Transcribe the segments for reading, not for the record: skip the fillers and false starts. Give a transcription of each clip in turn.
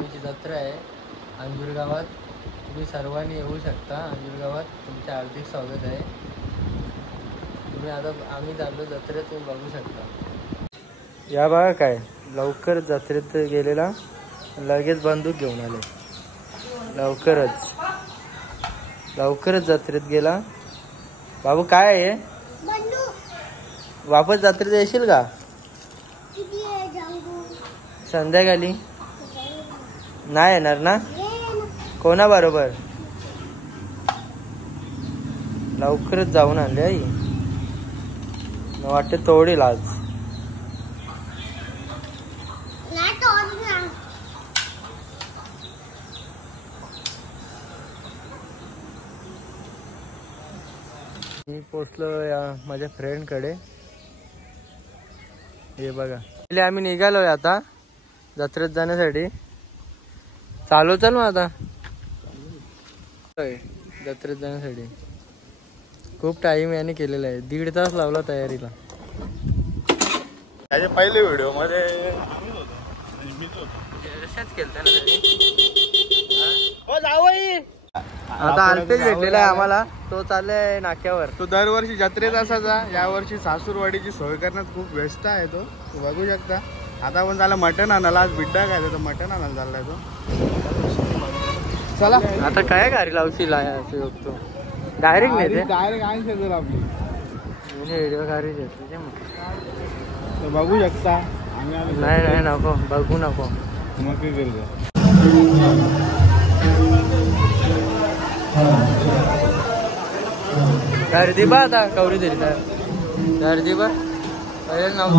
पौर्णिमेची जत्रा आहे अंजूर गावात. तुम्ही सर्वांनी येऊ शकता. अंजूर गावात तुमचे हार्दिक स्वागत आहे. तुम्ही आता आम्ही चाललो जत्रेत, तुम्ही बघू शकता. या बघा काय लवकर जत्रेत गेलेला लगेच बंदूक घेऊन आले. लवकरच जत्रेत गेला. बाबू काय आहे वापस जत्रेत येशील का संध्याकाळी? नाही येणार ना? कोणा बरोबर? लवकरच जाऊन आणले आई. वाटते तोडील आज. मी पोचलो या माझ्या फ्रेंड कडे. हे बघा आम्ही निघालोय आता जत्रेत जाण्यासाठी. चालू मग आता जत्रेत जाण्यासाठी. खूप टाइम याने केलेला आहे. 1.5 तास लावला तयारीला. त्याच्या पहिले व्हिडिओ मध्ये आता अल्पेश भेटलेला आहे आम्हाला. तो चाललाय नाक्यावर. तो दरवर्षी जत्रेत असायचा. यावर्षी सासूरवाडीची सोय करण्यात खूप व्यस्त आहे तो. बघू शकता. आता पण त्याला मटण आणायला. आज बिड्डा खायचा तर मटण आणायला चाललाय तो. चला आता काय गाडी लावशील बघतो. डायरेक्ट नाही ते डायरेक्ट आहे जर आपली व्हिडिओ गाडी बघू शकता. नाही नको बघू नको. मग काय करतो गर्दी बा आता कवरी तरी गर्दी बा पहिले नाव.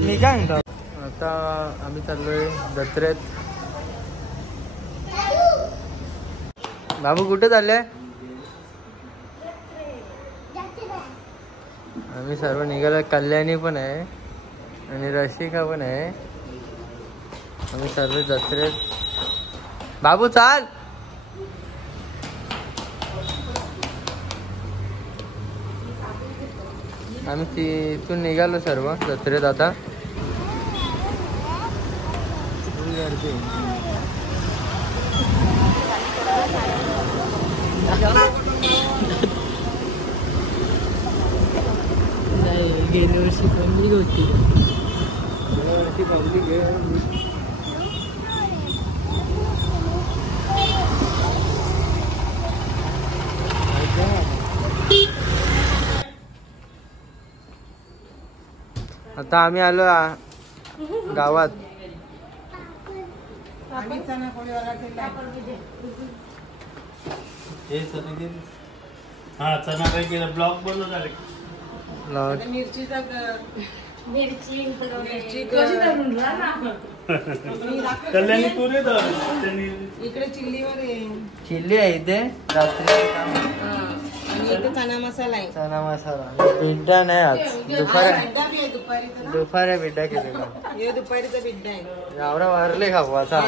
मी काय म्हणतो आता आम्ही चाललोय जत्रेत. बाबू कुठे चालले? आम्ही सर्व निघालो. कल्याणी पण आहे आणि रशिका पण आहे. आम्ही सर्व जत्रेत. बाबू चाल. आम्ही तिथून निघालो सर्व जत्रेत. आता गेल्या वर्षी पब्लिक होती. आता आम्ही आलो गावात. ब्लॉग बनलो डायरेक्ट. कल्याणी पुरे इकडे चिल्लीवर आहे. चिल्ली आहे इथे रात्री. चना मसाला आहे. चना मसाला. बिड्डा नाही आज. दुपारी बिड्डा केलेला. दुपारीचा बिड्डा आहे. एवढा वारले खपवाचा.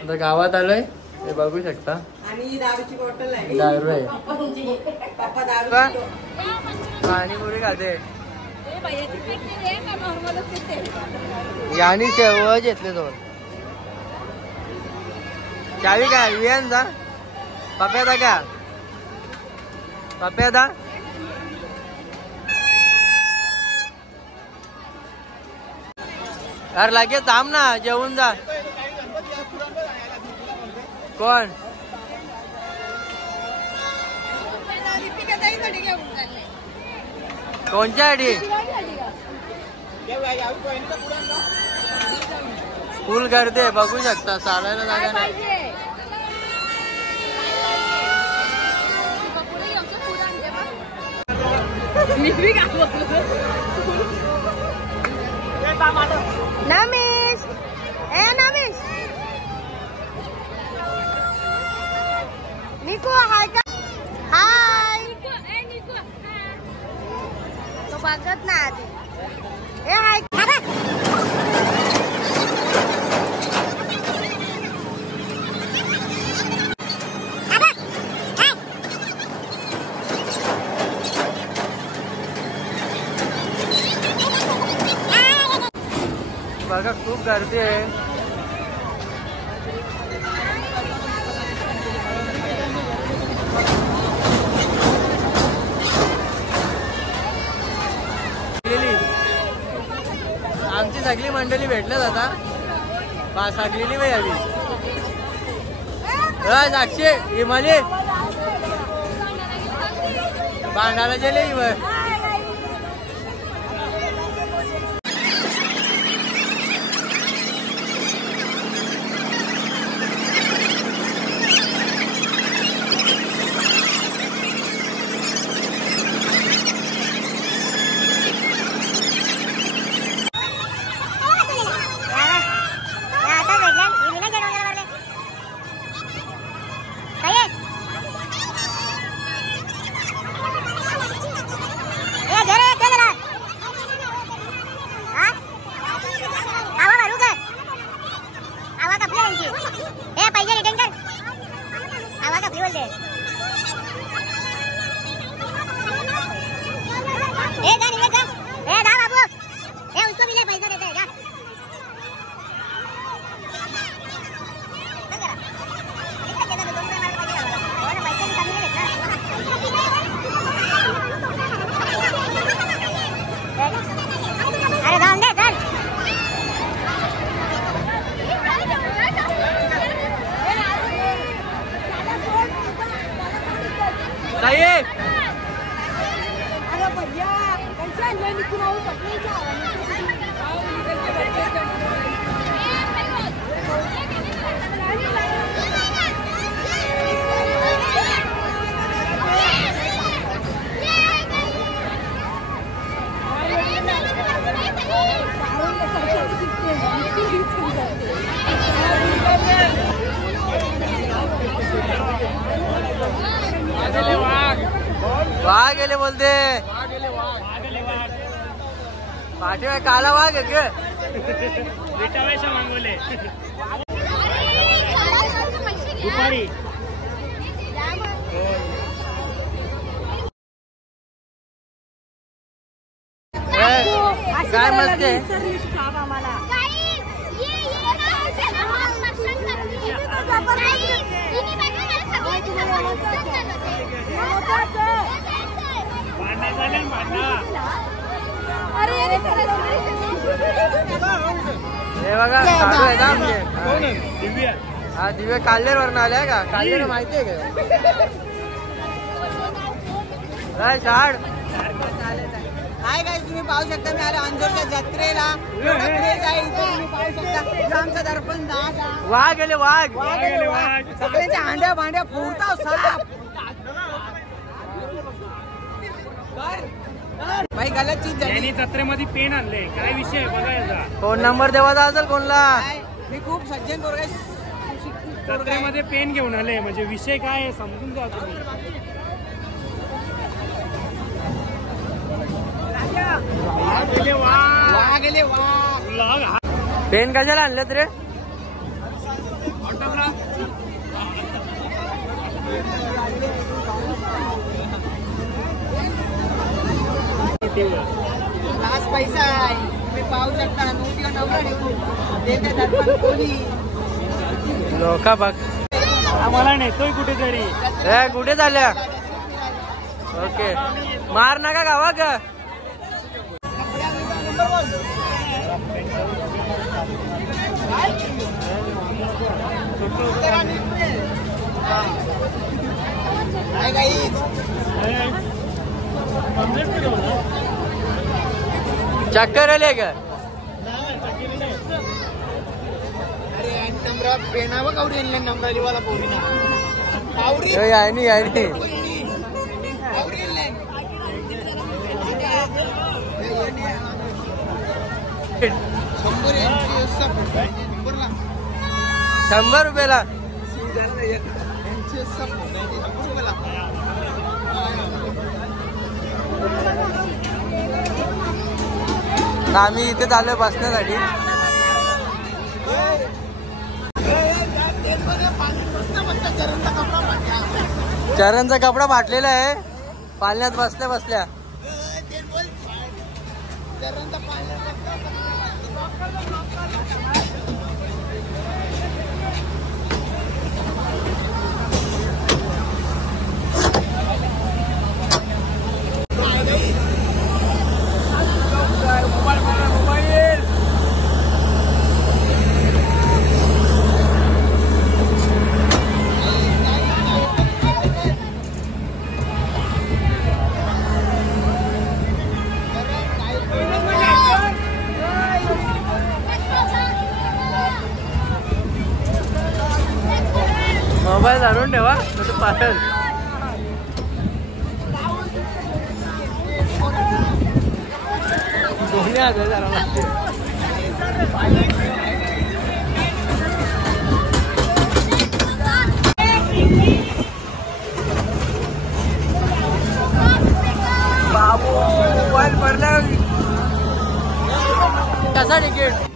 आता गावात आलोय. हे बघू शकता. आणि दारूची बॉटल आहे. दारू आहे. पप्पा दारू पाणीपुरी खाते. यानी तेव्हा घेतले दोन. चावी काय वियांचा पप्याचा का पप्या यार लागे थांब ना जेवून जा. कोण कोणच्या आधी फुल गर्दी बघू शकता. चालायला जागा नाही. नमेश नमेश निकू हाय का. हाय तो बघत ना आधी. ए हाय बघा खूप गर्दी आहे. आमची सगळी मंडळी भेटल्यात आता. सगळी बाई आली. साक्षी हिमाली भांडायला गेले. वाघ गेले बोलते. पाठी में काला वाघ है क्या. मांगोले दुपारी काय मस्त आहे. हे बघा साडू आहे ना आमचे. हा दिव्या काल्लेर वरून आल्या का. काल्लेर माहिती आहे का. झाड हाय गाइस, तुम्ही पाहू शकता मी आले अंजोरच्या जत्रेला. तुम्ही पाहू शकता आमचं दर्पण दादा. वाघ गेले वाघ. सगळ्यांच्या हांड्या भांड्या फोडताव साप. भाई गलत चीज झाली. जत्रेमध्ये पेन आणले. काय विषय बघायचा. फोन नंबर देवाचा असेल कोणला. मी खूप सज्जन पोरगा. जत्रेमध्ये पेन घेऊन आले म्हणजे विषय काय आहे समजून जा तुम्ही. पेन कशाला आणलेत रे. लास्ट पैसा आहे. तुम्ही पाहू शकता नोटी नवरा देते दर्पण कोणी. लोका बघ आम्हाला नेतोय कुठेतरी. कुठे झाल्या. ओके मार नका गावा का चक्कर आले का शंभर रुपयाला आम्ही इथे चाललोय बसण्यासाठी. चरणचा कपडा फाटलेला आहे पालण्यात बसल्या बसल्या. मोबाईल आणून ठेवा तसं पाहिजे. दोन्ही हजार जरा बाबू मोबाईल भरला कसा तिकीट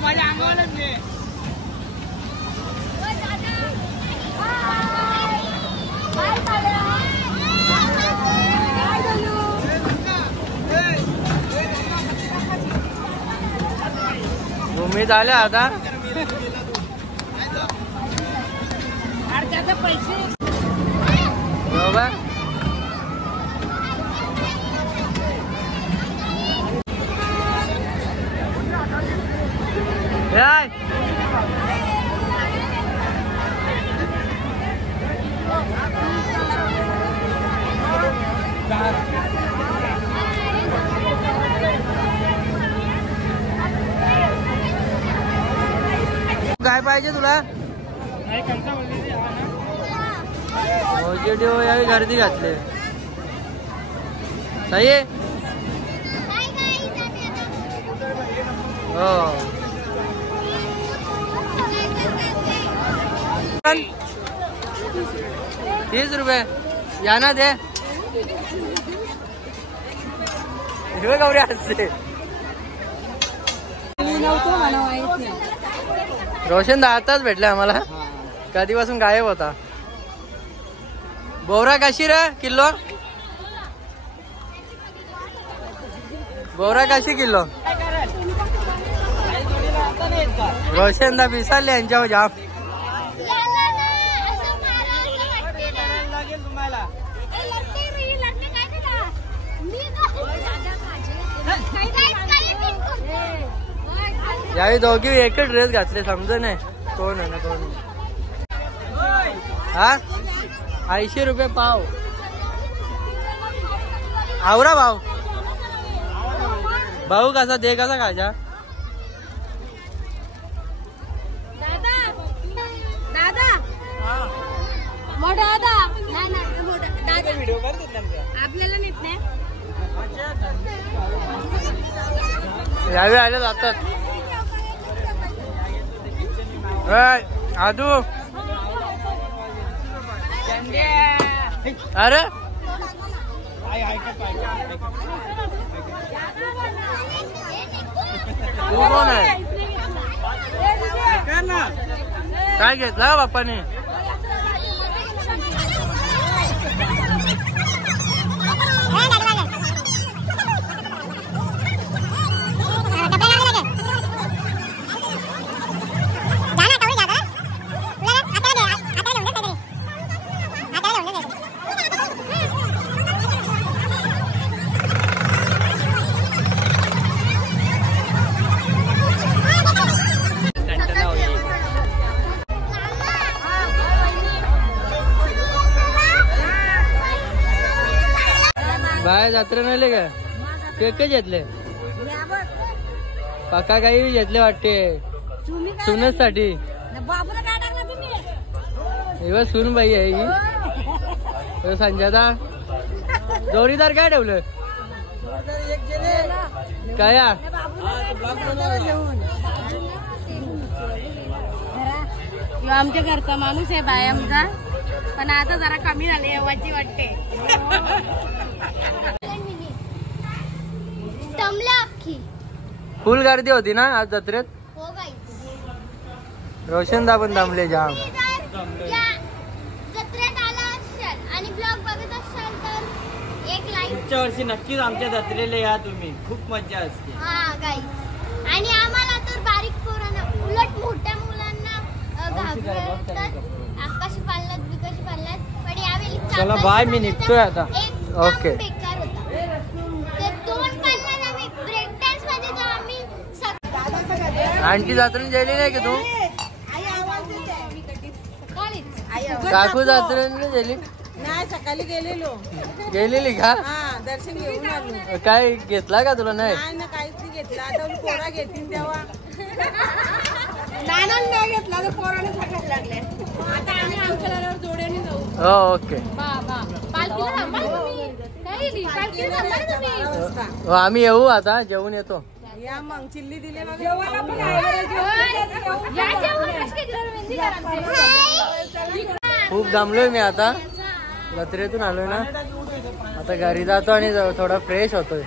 माझ्या अंगावरच घे. भूमी झाले आता पैसे काय पाहिजे तुला? पॉझिटिव्ह यावेळी गर्दी घातली. सही आहे. हो 30 रुपये याना दे. गौरी असते रोशन आताच भेटले आम्हाला. कधीपासून गायब होता. बोरा कशी रे किलो? बोरा कशी किलो? रोशन दा पिसाले यांच्यावर जाम. यावेळी दोघी एकच ड्रेस घातले समज नाही कोण आहे ना कोण. हा 80 रुपये पाव. आवरा भाऊ. भाऊ कसा दे कसा खायचा? आपल्याला नेत नाही. यावेळी आले जातात. आदू अरे तू कोण आहे? काय घेतला बाप्पाने? बाया जत्रे नाही का केक घेतले काका काही घेतले वाटते सुनसाठी बाबूला काय टाकलं तुम्ही सून बाई आहे ही संजयदा जोडीदार काय ठेवलं काय आमच्या घरचा माणूस आहे बाय आमचा पण आता जरा कमी झाले येवाची वाटते फुल गर्दी होती ना आज जत्रेत हो गाईस रोशनदा पण थांबले जाम या जत्रेत आला असाल आणि ब्लॉग बघत असाल तर एक लाईक पुढच्या वर्षी नक्कीच आमच्या जत्रेला या तुम्ही खूप मजा असते हा गाईस आणि आम्हाला तर बारीक पोरांना उलट मोठ्या मुलांना घाबरतात आकाशी पालनात विकाशी पालनात पण यावेळी चला बाय मी निघतोय आता ओके बेकार होता ते दोन पालनात आम्ही ब्रेक डान्स मध्ये तर आम्ही आणखी जत्रेत गेली नाही की तू काकू जत्रेत गेली नाही सकाळी गेलेली का दर्शन घेऊन आलो काय घेतला का तुला नाही नाही ना काहीच नाही घेतलं आता पोरा घेतील तेव्हा नानांनी नाही घेतला तर पोराने सगळ्यात लागले आता आम्ही आमच्या जोड्याने जाऊ हो ओके पालखीला थांबा तुम्ही काय गेली पालखीला थांबा ना तुम्ही आम्ही येऊ आता जेवून येतो या मग चिल्ली दिले खूप दमलोय मी आता जत्रेतून आलोय ना आता घरी जातो आणि थोडा फ्रेश होतोय